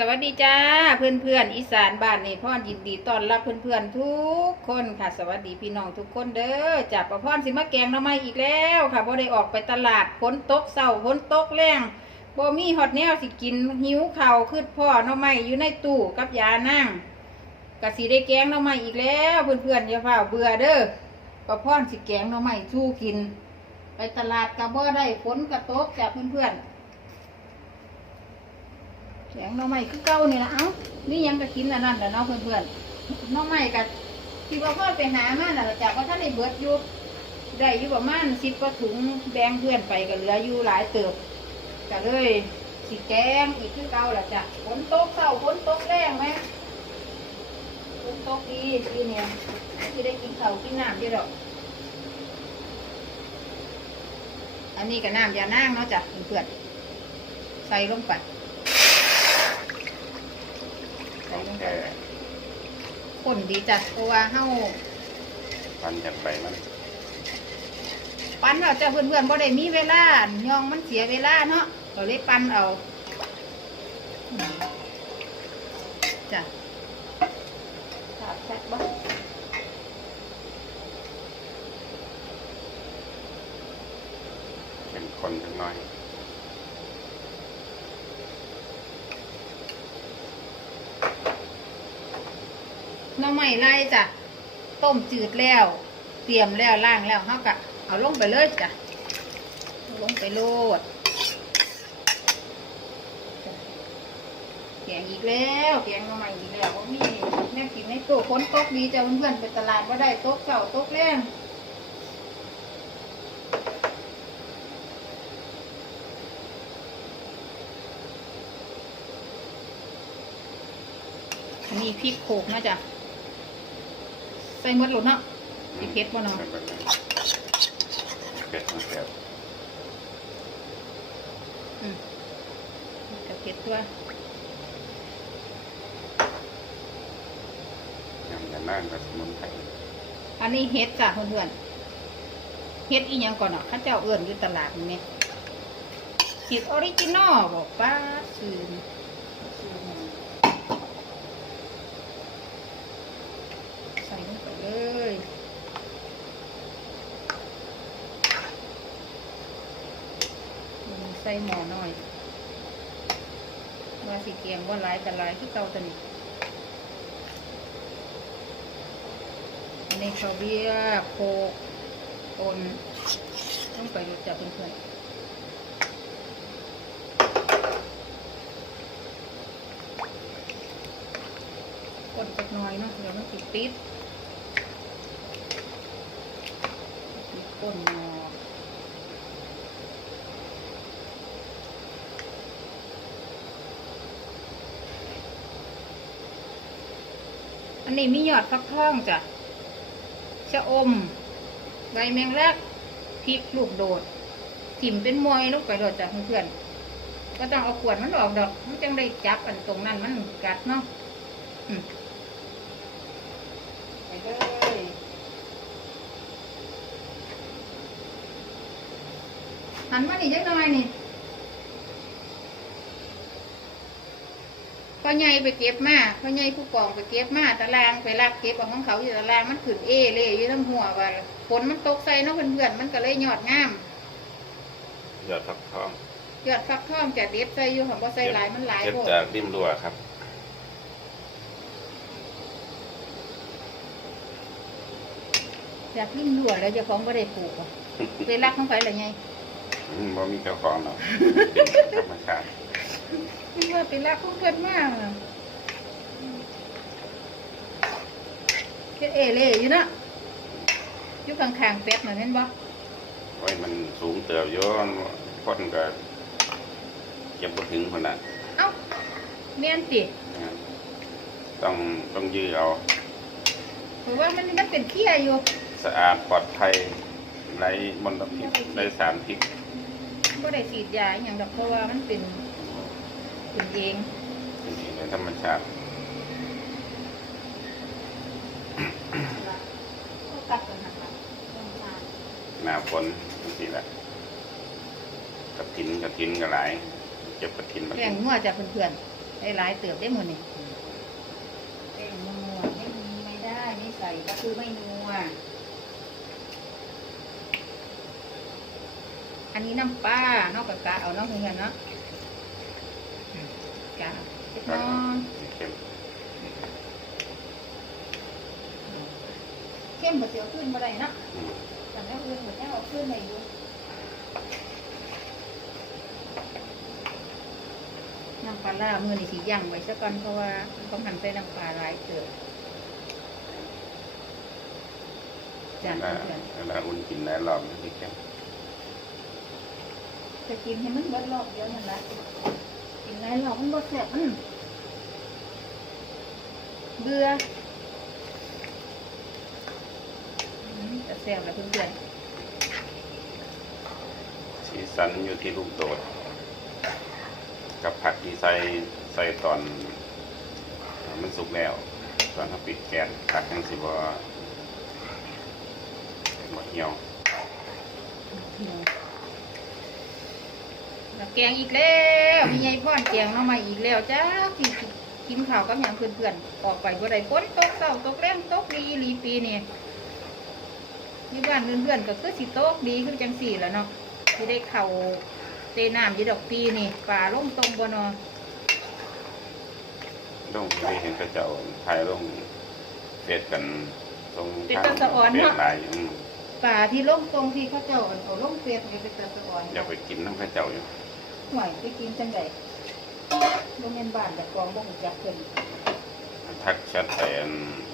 สวัสดีจ้าเพื่อนเพื่อนๆอีสานบ้านนี่พ่อยินดีต้อนรับเพื่อนเพื่อนๆทุกคนค่ะ สวัสดีพี่น้องทุกคนเด้อจากประพรสิมาแกงน้ำไม้อีกแล้วค่ะบ่ได้ออกไปตลาดฝนตกเศร้าฝนตกแรงบ่มีฮอตแนวสิกินหิวเข่าวคืดพ่อน้ำไม้อยู่ในตู้กับยานั่งกะสีได้แกงน้ำไม้อีกแล้วเพื่อนเพื่อนๆอย่าเฝ้าเบื่อเด้อประพรสิแกงน้ำไม้สู้กิน ไปตลาดกะบ่ได้ฝนกระตกจากเพื่อนเพื่อนๆ แข็งหน่อไม้คือเก่านี่นะเอ้านี่ยังก็กินอันนั้นแหละเนาะเพื่อนๆหน่อไม้กับที่ว่าพ่อไปหามาน่ะจากว่าท่านได้เบิดอยู่ได้อยู่ประมาณสิบกว่าถุงแบ่งเพื่อนไปก็เหลืออยู่หลายเติบก็เลยสิแกงอีกคือเก่าแหละจ้ะฝนตกเศร้าฝนตกแรงไหมฝนตกดีดีเนี่ยที่ได้กินข้ากินน้ำดีดอกอันนี้ก็น้ำยานางเนาะจ้ะเพื่อนๆใส่ลงไป ใส่ลงไปแต่ข้นดีจ้ะเพราะว่าเฮาฟันจากไปมันปั้นเอาจ้ะเพื่อนๆบ่ได้มีเวลาย่องมันเสียเวลาเนาะก็เลยปั้นเอาอืมจ้ะขาดแซ่บบ่เป็นคนจังน้อย หน้ำ ใหม่ไล่จ้ะต้มจืดแล้ว เตรียมแล้วล้างแล้วเฮาก็เอาลงไปเลยจ้ะลงไปโลดแกงอีกแล้วแกงหน้ำใหม่อีกแล้วบ่ามีแม่กินในตู้ฝนตกดีจ้ะเพื่อนๆไปตลาดบ่ได้โต๊กเช้าโตกแรงอันนี้พริกโขกเนาะจ้ะ ส่หมดหลดเนาะพริกเผ็ดบ่เนาะเป็นแบบนั้นเผ็ดมันแซ่บอืมกับเผ็ดตัวยำจะนั่งกับสมุนไพรอันนี้เฮ็ดจ้ะเพื่อนๆเฮ็ดอีหยังก่อนเนาะเข้าเจ้าเอื้อนอยู่ตลาดนี่แหม่เฮ็ดออริจินอลบอกป้าซื้อนี่ซื้อมาใส่ลงไปเลยอืมใส่หม้อหน่อยว่าสิเกียงว่าหลายแต่หลายที่เก่าตัวนี้อันนี้เขาเรียกโคกตนต้องไปรู้จักเพื่อนๆคนสักน่อยเนาะเดี๋ยวมันติดติดติดก้นหมอ อันนี้มีหยอดฟักทองจ้ะชะอม ใบแมงลักพริกลูกโดดถิ่มเป็นมวยลูกไปโดดจ้ะเพื่อนๆก็ต้องเอาขวดมันออกดอกมันจังได้จับอันตรงนั้นมันกัดเนาะไปเลยหันมานี่จักหน่อยนี่ พ่อใหญ่ไปเก็บมาพ่อใหญ่ผู้กองไปเก็บมาตารางไปลากเก็บเอาของเขาอยู่ตารางมันขึ้นเอเล่อยู่ทั้งหัวว่าฝนมันตกใส่เนาะเพื่อนๆมันก็เลยยอดงามยอดฟักทองยอดฟักทองจะเด็ดใส่อยู่ของบ่ใส่หลายมันหลายเก็บโพดจากริมรั้วครับ จากริมรั้วแล้วเจ้าของบ่ได้ปลูกอะ ไปรักของไผล่ะไง อืมบ่มีเจ้าของหรอกเป็นธรรมชาติ นี่ ว่าไปรักของเพิ่นมากอะเฮ็ดเอเล่อยู่เนาะอยู่ข้างๆแป๊บน่ะแม่นบ่โอ้ยมันสูงเติบโยนคนก็เก็บบ่ถึงคนน่ะเอ้าแม่นตินะต้องต้องยื้อเอาเพราะว่ามันมันเป็นเขี้ยอยู่ สะอาดปลอดภัยไร้มลพิษไร้สารพิษก็ได้ฉีดยาอหย่างดอกเพราะว่ามันเป็น เป็นเองเป็นสิ่งในธรรมชาติก็ตัดกันหักหลังหน้าฝนจังซี่แหละกระถินกระถินก็หลายเก็บกระถินมาแรงงัวจากเพื่อนอได้หลายเติบได้หมดนี่ได้นัวไม่มีไม่ได้ไม่ใส่ก็คือไม่นัวอันนี้น้ำปลานอกจากกะเอาเน้องเพื่อนเนาะอื มกะเล็กน้อยเค็มเข้มบ่เสียวขึ้นบ่ได้เนาะอืมแต่แล้วอื่นบ่ได้เอาขึ้นได้อยู่น้ำปลาล่ามือนี่สิย่างไว้ซะก่อนเพราะว่าต้องหั่นใส่น้ำปลาหลายเติบจานเวลาเพื่อนเวลาอุ่นกินหลายรอบมันสิเค็มจะกินให้มันเบิดรอบเดียวนั่นแหละ กินหลายรอมันบ่แซ่บมันเบื่ออืมแต่แซ่บแล้วเพื่อนสีสันอยู่ที่ลูกโดด กับผักที่ใส่ใส่ตอน มันสุกแล้ว ตอนเขาปิดแก๊สผักยังสิบ่บ่เหี่ยวๆแล้ว แกงอีกแล้วมีไงพ่อนแกงมาใหม่อีกแล้วจ้าพี่กินข้าวกับหยังเพื่อนๆออกไปบ่ได้ฝนตกเช้าตกแรงตกดีอีหลีปีนี่ที่บ้านเพื่อนๆก็คือสิตกดีคือจังสี่แหล้วเนาะที่ได้เข้าเตน้ำอยี่ดอกปีนี่ป่าลงตรงบ่เนอลงไปเห็นกระเจ้าถ่ายลงเฟซกันตรงเป็นตะสะอ่อนเฟซเนาะหลายอืม ป่าที่ลงตรงที่เขาเจ้าเอาลงเฟซนี่เป็นตะสะอ่อนอยากไปกินน้ำกระเจ้าอยู่ห่วยไปกินจังไดบ่แม่นบ้านแต่กองบ่ฮู้จักเพิ่นทักแชทไปอัน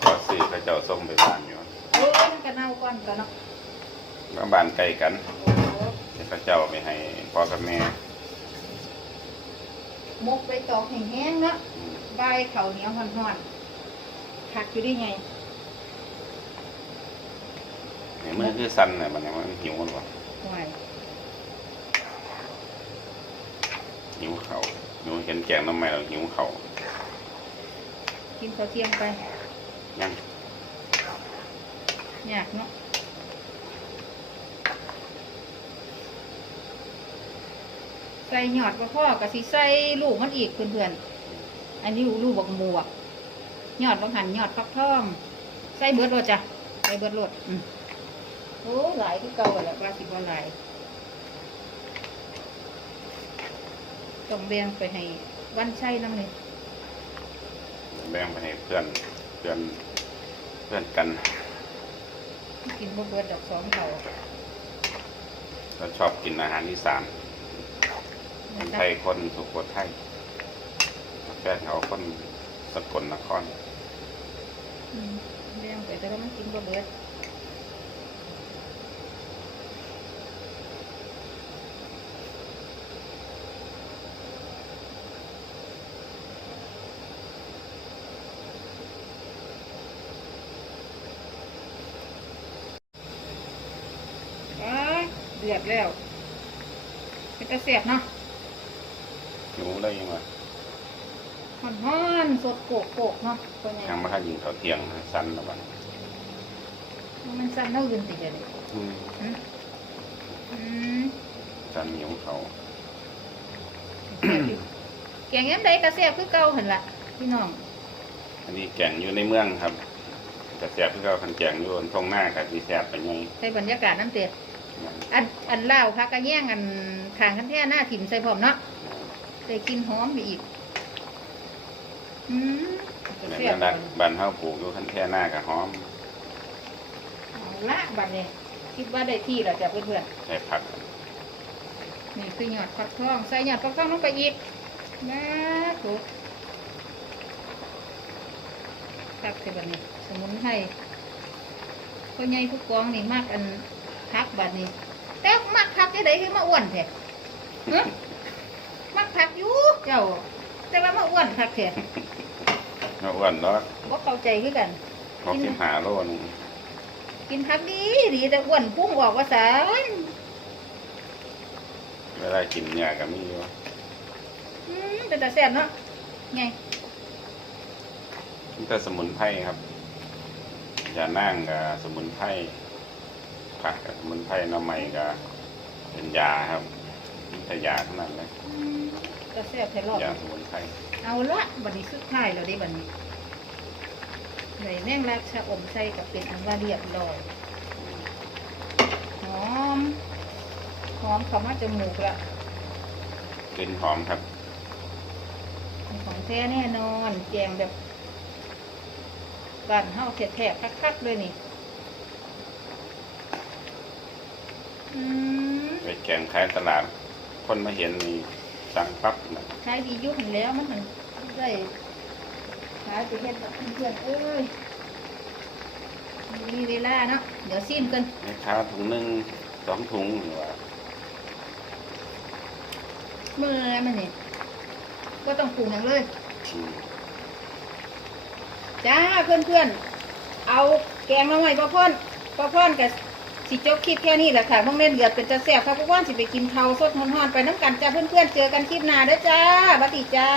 ขอซื้อกระเจ้าส่งไปบ้านอยู่โอ้ยมันก็เน่าก่อนกันเนาะมาบ้านใกล้กันโอ้เดี๋ยวกระเจ้าไปให้พ่อกับแม่มกไปตอกแห้งๆเนาะอืมใบายข้าวเหนียวฮ้อนๆคักอยู่ได้ไงเนี่ยมือคือสั่นเนี่ยมันยังมันหิวมันวะห่วยหิวเขาวหิวเห็นแกงน้ำใหม่เราหิวเขาวกินข้าวเที่ยงไปยังยากเนาะใส่หยอดบ่พ่อก็สิใส่ลูกมันอีกเพื่อนๆอันนี้ลูกบักหมวกยอดบักหันยอดฟักทองใส่เบิดโลดจ้ะใส่เบิดโลดอืม โอ้หลายที่เก่าแหละว่าสิบ่หลายต้องแบ่งไปให้วันใช้น้ำเลยแบ่งไปให้เพื่อนเพื่อนเพื่อนกัน กินบ่เบิดดอกสองเขาเราชอบกินอาหารอีสานคนไทยคนสุโขทัยแฟนเขาคนสกลนครอืมแบ่งไปแต่ว่ามันกินบ่เบิดอ้ายเดือดแล้วเป็นตะเสียบเนาะหิวเลยยังวะฮ้อนฮ้อนๆสดโกกโกกๆเนาะตัวใหญ่ยังไม่ทันยิงเขาวเที่ยงนะสั้นแล้วบัดมันสั่นเท่าอื่นติดเลยอืมอืมอืมสั้นหิวเขาวแซ่บอยู่แกงยังไดก็แซ่บคือเก่าหั่นล่ะพี่น้อง อันนี้แกงอยู่ในเมืองครับกระแสบที่เขาคันแกงอยู่บนทงหน้ากับที่แสบไปไงใส่บรรยากาศน้ำเตะ อันอันเล่าวพักกระแย่งอันขางคันแท่หน้าถิ่มใส่พร้อมเนาะได้กินหอมไปอีกอืมก็เนี่ยแซ่บนักบ้านเฮาปลูกอยู่คันแท่หน้ากับหอมเอาละบัดนี้คิดว่าได้ที่แล้วจ้ะเพื่อนใส่ผักๆนี่คือหยอดฟักทองใส่หยอดฟักทองลงไปอีกนะถูกคักใส่บัดนี้สมุนไพรพ่อใหญ่ผู้กองนี่มากอัน พักบัดนี้ แต่มักพักที่ไหนคือมาอ้วนแท้ฮะมักพักอยู่เจ้า แต่ว่ามาอ้วนพักแท้เอาอ้วนเนาะบ่เข้าใจคือกันหกสิบห้าโลนึงกินพักดีดีแต่อ้วนพุ่งออกว่าสารเวลากินเนี่ยก็มีอยู่อืมเป็นตาแซ่บเนาะไงนี่ก็สมุนไพรครับยานั่งกับสมุนไพร ผักกับสมุนไพรหน้ำใหม่กับเป็นยาครับนี่แต่ยาเท่านั้นเลยอืมจะแซ่บแท้รอบยาสมุนไพรเอาละบัดนี้สุดท้ายแล้วเด้บัดนี้ใส่แมงลักชะอมใส่กับเป็นอันว่าเรียบร้อยหอมหอมเข้ามาจมูกละกลิ่นหอมครับของแท้แน่นอนแกงแบบบ้านเฮาแท้ๆคักๆเลยนี่อืม ไปแกงขายตลาด คนมาเห็นนี่สั่งปั๊บนะขายดีอยุ่หันแล้วมันหันได้ขายไปเฮ็ดกับเพื่อนๆเอ้ยมีเวลาเนาะเดี๋ยวซิมกันแม่ค้าถุงหนึ่งสองถุงหรือว่าเมื่อมันนี่ก็ต้องปรุงอย่างเลยอืมจ้าเพื่อนๆ เอาแกงมาใหม่ป้าพ่อนป้าพ่อนกับ สิจบคลิปแค่นี้แหละค่ะพวกเล่นเดือดเป็นจะแสบค่ะพวกว่านสิไปกินเทาสดหอนๆไปน้ำกันจ้าเพื่อนๆเจอกันคลิปหน้าเด้อจ้าบัดดีจ้า